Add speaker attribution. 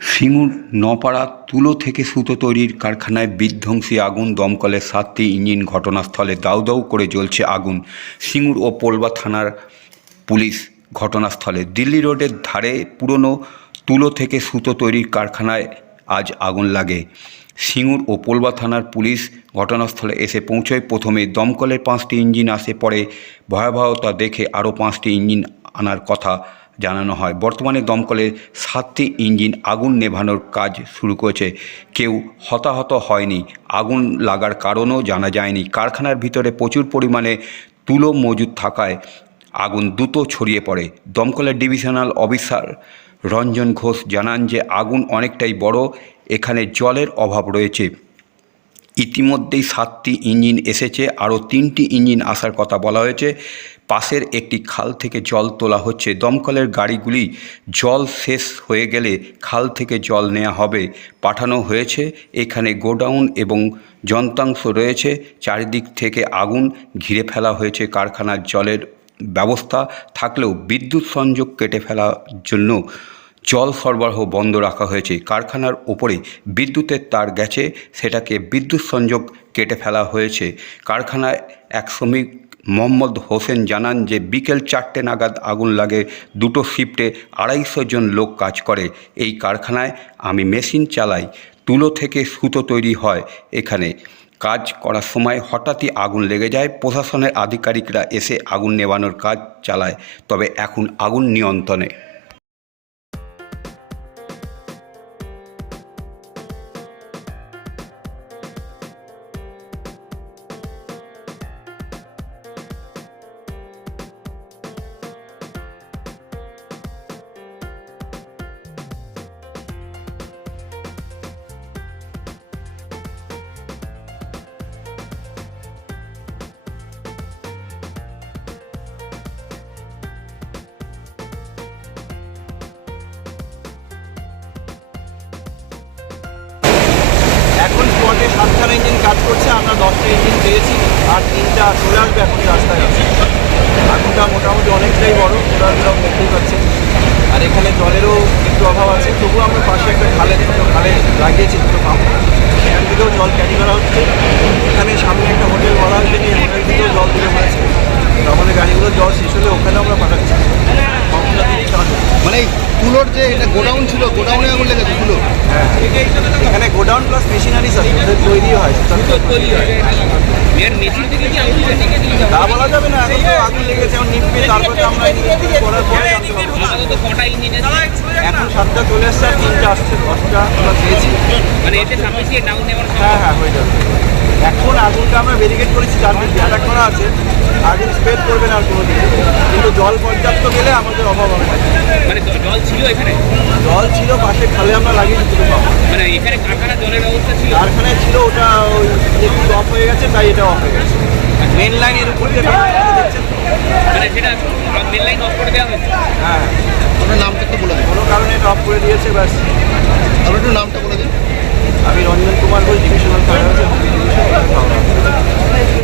Speaker 1: সিঙ্গুর নপাড়া তুলো থেকে সুতো তৈরির কারখানায় বিধ্বংসী আগুন, দমকলের সাতটি ইঞ্জিন ঘটনাস্থলে দাউ দাউ করে জ্বলছে আগুন। সিঙ্গুর ও পোলবা থানার পুলিশ ঘটনাস্থলে দিল্লি রোডের ধারে পুরনো তুলো থেকে সুতো তৈরির কারখানায় আজ আগুন লাগে। সিঙ্গুর ও পোলবা থানার পুলিশ ঘটনাস্থলে এসে পৌঁছয়। প্রথমে দমকলের পাঁচটি ইঞ্জিন আসে, পরে ভয়াবহতা দেখে আরও পাঁচটি ইঞ্জিন আনার কথা জানানো হয়। বর্তমানে দমকলের সাতটি ইঞ্জিন আগুন নেভানোর কাজ শুরু করেছে। কেউ হতাহত হয়নি। আগুন লাগার কারণও জানা যায়নি। কারখানার ভিতরে প্রচুর পরিমাণে তুলো মজুদ থাকায় আগুন দ্রুত ছড়িয়ে পড়ে। দমকলের ডিভিশনাল অফিসার রঞ্জন ঘোষ জানান যে, আগুন অনেকটাই বড়। এখানে জলের অভাব রয়েছে। ইতিমধ্যেই সাতটি ইঞ্জিন এসেছে, আরও তিনটি ইঞ্জিন আসার কথা বলা হয়েছে। পাশের একটি খাল থেকে জল তোলা হচ্ছে। দমকলের গাড়িগুলি জল শেষ হয়ে গেলে খাল থেকে জল নেওয়া হবে। পাঠানো হয়েছে। এখানে গোডাউন এবং যন্ত্রাংশ রয়েছে। চারিদিক থেকে আগুন ঘিরে ফেলা হয়েছে। কারখানার জলের ব্যবস্থা থাকলেও বিদ্যুৎ সংযোগ কেটে ফেলার জন্য জল সরবরাহ বন্ধ রাখা হয়েছে। কারখানার ওপরে বিদ্যুতের তার গেছে, সেটাকে বিদ্যুৎ সংযোগ কেটে ফেলা হয়েছে। কারখানায় এক শ্রমিক মোহাম্মদ হোসেন জানান যে, বিকেল চারটে নাগাদ আগুন লাগে দুটো শিফটে আড়াইশো জন লোক কাজ করে। এই কারখানায় আমি মেশিন চালাই, তুলো থেকে সুতো তৈরি হয় এখানে। কাজ করার সময় হঠাৎই আগুন লেগে যায়, প্রশাসনের আধিকারিকরা এসে আগুন নেভানোর কাজ চালায়, তবে এখন আগুন নিয়ন্ত্রণে।
Speaker 2: সাতখানা ইঞ্জিন কাজ করছে, আমরা দশটা ইঞ্জিন পেয়েছি, আর তিনটা চলে আসবে এখন রাস্তায় আছে আগুনটা মোটামুটি অনেকটাই বড় ওটাগুলো দেখতেই পাচ্ছেন। আর এখানে জলেরও একটু অভাব আছে, তবুও আমরা পাশে একটা খালে খালে লাগিয়েছি, দুটো পাম্প সেখান থেকেও জল ক্যারি করা হচ্ছে। এখানে সামনে একটা হোটেল বলা হয়েছে এই হোটেল থেকেও জল তুলে পড়েছে তো আমাদের গাড়িগুলো জল শেষ হলে ওখানে আমরা পাঠাচ্ছি পাম্পটা দিয়েই কাজ হচ্ছে।
Speaker 3: মানে যে এটা গোডাউন ছিল গোডাউনে আগুন লেগেছে
Speaker 2: হ্যাঁ এখানে গোডাউন প্লাস মেশিনারিজ আছে তৈরি হয় তৈরি হয়।
Speaker 4: এর মেশিন থেকে আগুন
Speaker 2: তা বলা যাবে না এখন তো আগুন লেগেছে এখন তারপরে আমরা ইনভেস্টিগেট করার পরে এখন সাতটা চলে এসছে আর তিনটা আসছে দশটা আমরা পেয়েছি।
Speaker 4: মানে এতে ডাউন নেওয়ার
Speaker 2: হ্যাঁ হ্যাঁ হয়ে যাবে। এখন আগুনটা আমরা ব্যারিকেড করেছি চারদিক অ্যাটাক করা আছে। আগুন স্প্রেড করবে না আর কোনো দিকে। কিন্তু জল পর্যাপ্ত গেলে আমাদের অভাব হবে।
Speaker 4: মানে জল ছিল এখানে?
Speaker 2: জল ছিল পাশে খালে আমরা লাগিয়ে দিতে পারব।
Speaker 4: মানে এখানে কারখানা জলের অবস্থা ছিল?
Speaker 2: কারখানায় ছিল ওটা ওই একটু অফ হয়ে গেছে তাই এটা অফ হয়ে গেছে। মেন লাইনের উপর দিয়ে দেখছেন
Speaker 4: মানে সেটা মেন লাইন অফ করে দেওয়া হয়েছে?
Speaker 2: হ্যাঁ।
Speaker 3: আপনার নামটা একটু বলে দিন।
Speaker 2: কোনো কারণে এটা অফ করে দিয়েছে ব্যাস।
Speaker 3: আপনার একটু নামটা বলে দিন।
Speaker 2: আমি Ranjan Kumar Ghosh divisional fire Tamam.